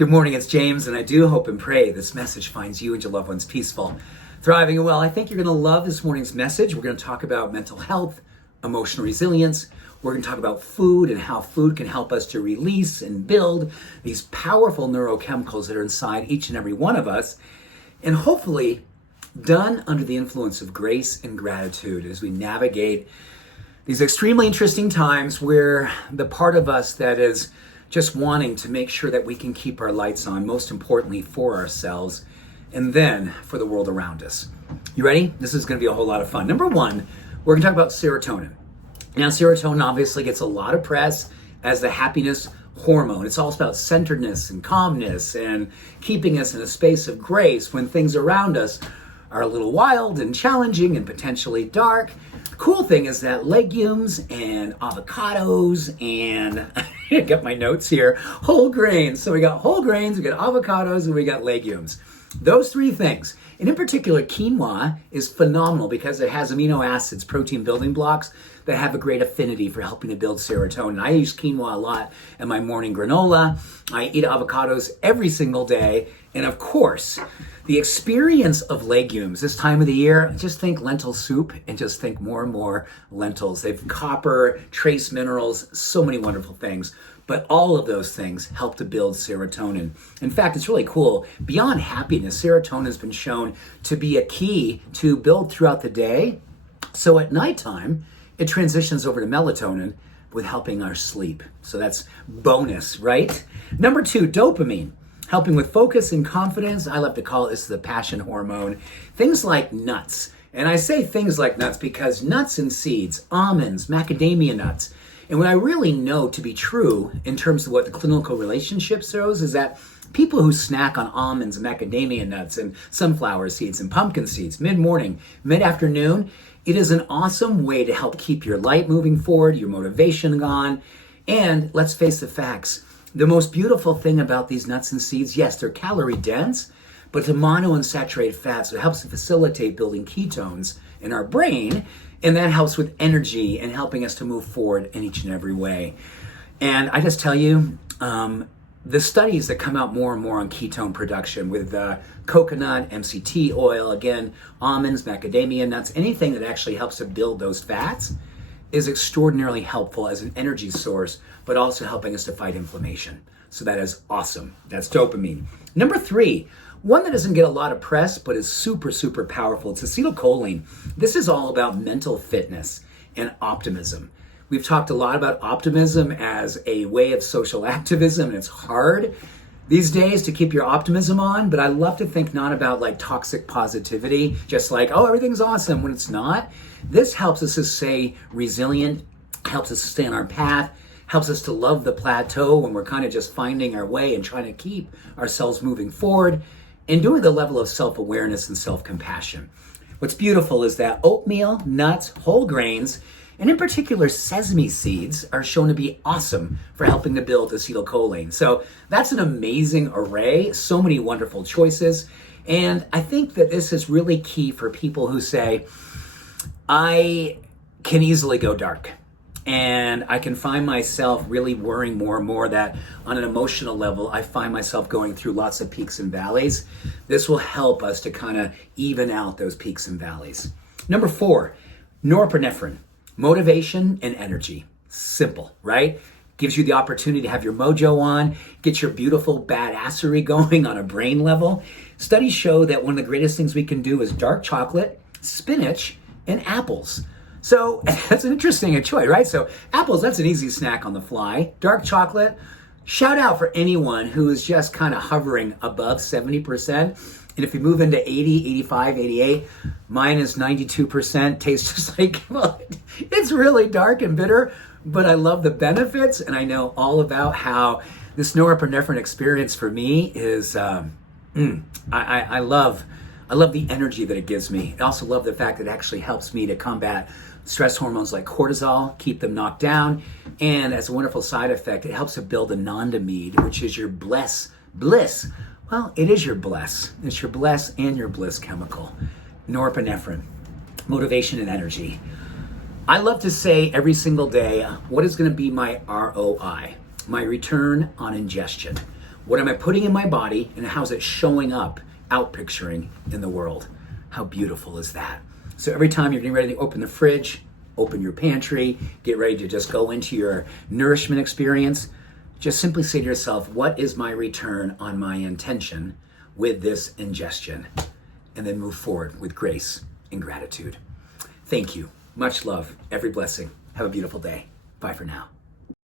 Good morning, it's James, and I do hope and pray this message finds you and your loved ones peaceful, thriving, and well. I think you're going to love this morning's message. We're going to talk about mental health, emotional resilience. We're going to talk about food and how food can help us to release and build these powerful neurochemicals that are inside each and every one of us, and hopefully done under the influence of grace and gratitude as we navigate these extremely interesting times where the part of us that is just wanting to make sure that we can keep our lights on, most importantly for ourselves, and then for the world around us. You ready? This is going to be a whole lot of fun. Number one, we're going to talk about serotonin. Now, serotonin obviously gets a lot of press as the happiness hormone. It's all about centeredness and calmness and keeping us in a space of grace when things around us are a little wild and challenging and potentially dark. The cool thing is that legumes and avocados and I got my notes here, whole grains. So we got whole grains, we got avocados, and we got legumes. Those three things. And in particular, quinoa is phenomenal because it has amino acids, protein building blocks that have a great affinity for helping to build serotonin. I use quinoa a lot in my morning granola. I eat avocados every single day. And of course, the experience of legumes this time of the year, just think lentil soup and just think more and more lentils. They've copper, trace minerals, so many wonderful things. But all of those things help to build serotonin. In fact, it's really cool. Beyond happiness, serotonin has been shown to be a key to build throughout the day. So at nighttime, it transitions over to melatonin with helping our sleep. So that's bonus, right? Number two, dopamine. Helping with focus and confidence. I love to call this the passion hormone. Things like nuts. And I say things like nuts because nuts and seeds, almonds, macadamia nuts. And what I really know to be true in terms of what the clinical relationship shows is that people who snack on almonds and macadamia nuts and sunflower seeds and pumpkin seeds mid-morning, mid-afternoon, it is an awesome way to help keep your light moving forward, your motivation on. And let's face the facts. The most beautiful thing about these nuts and seeds, yes, they're calorie dense, but they're monounsaturated fats. So it helps to facilitate building ketones in our brain, and that helps with energy and helping us to move forward in each and every way. And I just tell you, the studies that come out more and more on ketone production with coconut, MCT oil, again, almonds, macadamia nuts, anything that actually helps to build those fats is extraordinarily helpful as an energy source, but also helping us to fight inflammation. So that is awesome. That's dopamine. Number three, one that doesn't get a lot of press, but is super, super powerful. It's acetylcholine. This is all about mental fitness and optimism. We've talked a lot about optimism as a way of social activism, and it's hard these days to keep your optimism on, but I love to think not about like toxic positivity, just like, oh, everything's awesome when it's not. This helps us to stay resilient, helps us to stay on our path, helps us to love the plateau when we're kind of just finding our way and trying to keep ourselves moving forward and doing the level of self-awareness and self-compassion. What's beautiful is that oatmeal, nuts, whole grains, and in particular sesame seeds are shown to be awesome for helping to build acetylcholine. So that's an amazing array, so many wonderful choices. And I think that this is really key for people who say, I can easily go dark. And I can find myself really worrying more and more that on an emotional level, I find myself going through lots of peaks and valleys. This will help us to kind of even out those peaks and valleys. Number four, norepinephrine, motivation and energy. Simple, right? Gives you the opportunity to have your mojo on, get your beautiful badassery going on a brain level. Studies show that one of the greatest things we can do is dark chocolate, spinach, and apples. So that's an interesting choice, right? So apples, that's an easy snack on the fly. Dark chocolate, shout out for anyone who is just kind of hovering above 70%. And if you move into 80, 85, 88, mine is 92%. Tastes just like, well, it's really dark and bitter, but I love the benefits. And I know all about how this norepinephrine experience for me is, I love the energy that it gives me. I also love the fact that it actually helps me to combat stress hormones like cortisol, keep them knocked down. And as a wonderful side effect, it helps to build anandamide, which is your bliss. Well, it is your bliss. It's your bliss and your bliss chemical. Norepinephrine, motivation and energy. I love to say every single day, what is going to be my ROI, my return on ingestion? What am I putting in my body, and how's it showing up, out picturing in the world? How beautiful is that? So every time you're getting ready to open the fridge, open your pantry, get ready to just go into your nourishment experience, just simply say to yourself, what is my return on my intention with this ingestion? And then move forward with grace and gratitude. Thank you. Much love. Every blessing. Have a beautiful day. Bye for now.